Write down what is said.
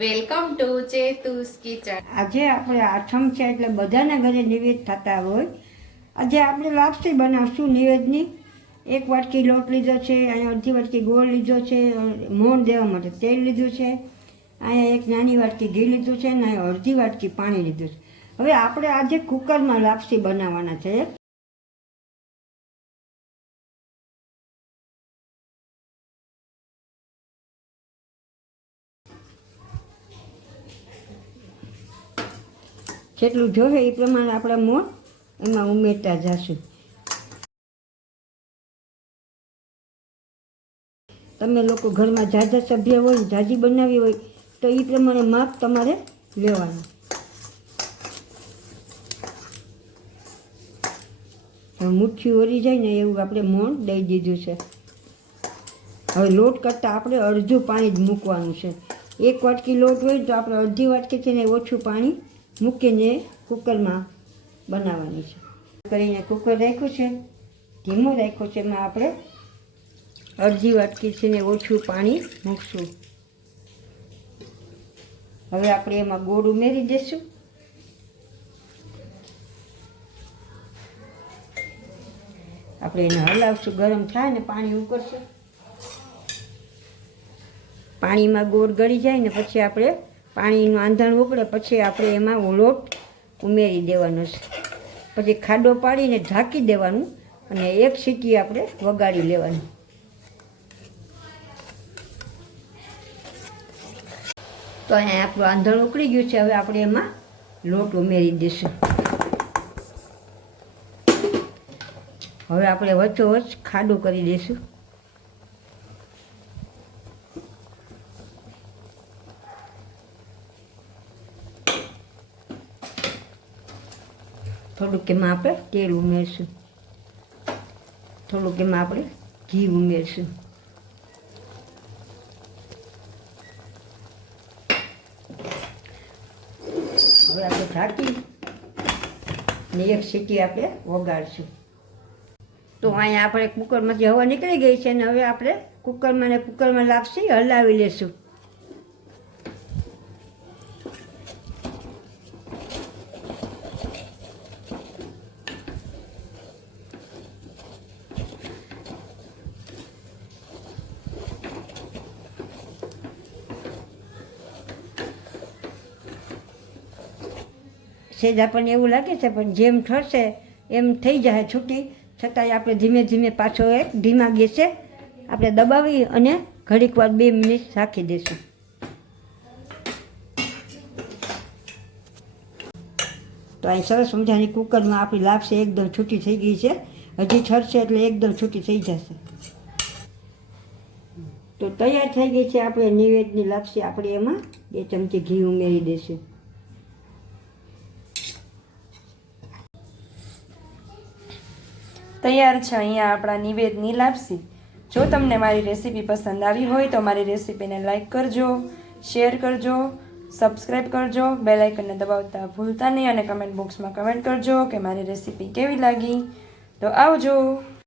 Welcome to ચેતુસ kitchen. આજે આપણે આઠમ છે એટલે બધાના ઘરે નિવેદ થતા હોય. આજે આપણે લાપસી બનાવશું નિવેદની. એક વાટકી લોટ લીધો છે, અહીંયા અડધી વાટકી ગોળ લીધો છે, મોણ દેવા માટે તેલ લીધું છે. અહીંયા એક નાની વાટકી ઘી લીધું છે અને અહીંયા અડધી વાટકી પાણી લીધું છે. હવે આપણે આજે કુકરમાં લાપસી બનાવવાના છે. જેટલું જોવે એ પ્રમાણે આપણે મોણ એમાં ઉમેરતા જશું. તમે લોકો ઘરમાં ઝાઝા સભ્ય હોય ઝાઝી બનાવી હોય તો એ પ્રમાણે માપ તમારે લેવાનું. મુઠ્ઠી ઓરી જાય ને એવું આપણે મોણ દઈ દીધું છે. હવે લોટ કરતાં આપણે અડધું પાણી જ મૂકવાનું છે. એક વાટકી લોટ હોય તો આપણે અડધી વાટકી છે ને ઓછું પાણી મૂકીને કુકરમાં બનાવવાની છે. કરીને કુકર રાખ્યું છે, ધીમું રાખ્યું છે, એમાં આપણે અડધી વાટકી છે ને ઓછું પાણી મૂકશું. હવે આપણે એમાં ગોળ ઉમેરી દઈશું. આપણે એને હલાવશું, ગરમ થાય ને પાણી ઉકળશે. પાણીમાં ગોળ ગળી જાય ને પછી આપણે પાણીનું આંધણ ઉપડે, પછી આપણે એમાં લોટ ઉમેરી દેવાનો છે. પછી ખાડો પાડીને ઢાંકી દેવાનું અને એક સીટી આપણે વગાડી લેવાની. તો અહીંયા આપણું આંધણ ઉકળી ગયું છે, હવે આપણે એમાં લોટ ઉમેરી દઈશું. હવે આપણે વચ્ચોવચ ખાડો કરી દઈશું. થોડુંક એમાં આપણે તેલ ઉમેરશું. થોડુંક એમાં આપણે ઘી ઉમેરશું. હવે આપણે ઢાંકી ને એક સીટી આપણે વગાડશું તો અહીંયા આપણે કુકરમાંથી હવા નીકળી ગઈ છે ને હવે આપણે કુકરમાં ને કુકરમાં લાપસી હલાવી લેશું. સેજ આપણને એવું લાગે છે, પણ જેમ ઠરશે એમ થઈ જાય છૂટી. છતાંય આપણે ધીમે ધીમે પાછો એક ધીમા ગેસે આપણે દબાવી અને ઘડીક વાર બે મિનિટ રાખી દઈશું તો અહીં સરસ મજાની કુકરમાં આપણી લાપસી એકદમ છૂટી થઈ ગઈ છે. હજી ઠરશે એટલે એકદમ છૂટી થઈ જશે. તો તૈયાર થઈ ગઈ છે, આપણે નિવેદની લાપસી આપણે એમાં બે ચમચી ઘી ઉમેરી દઈશું તૈયાર છે, અહીંયા આપણા નિવેદની લાપસી જો તમને મારી રેસીપી પસંદ આવી હોય તો મારી રેસીપીને લાઇક કરજો, શેર કરજો સબસ્ક્રાઈબ કરજો બેલાઇકનને દબાવતા ભૂલતા નહીં અને કમેન્ટ બોક્સમાં કમેન્ટ કરજો કે મારી રેસીપી કેવી લાગી. તો આવજો.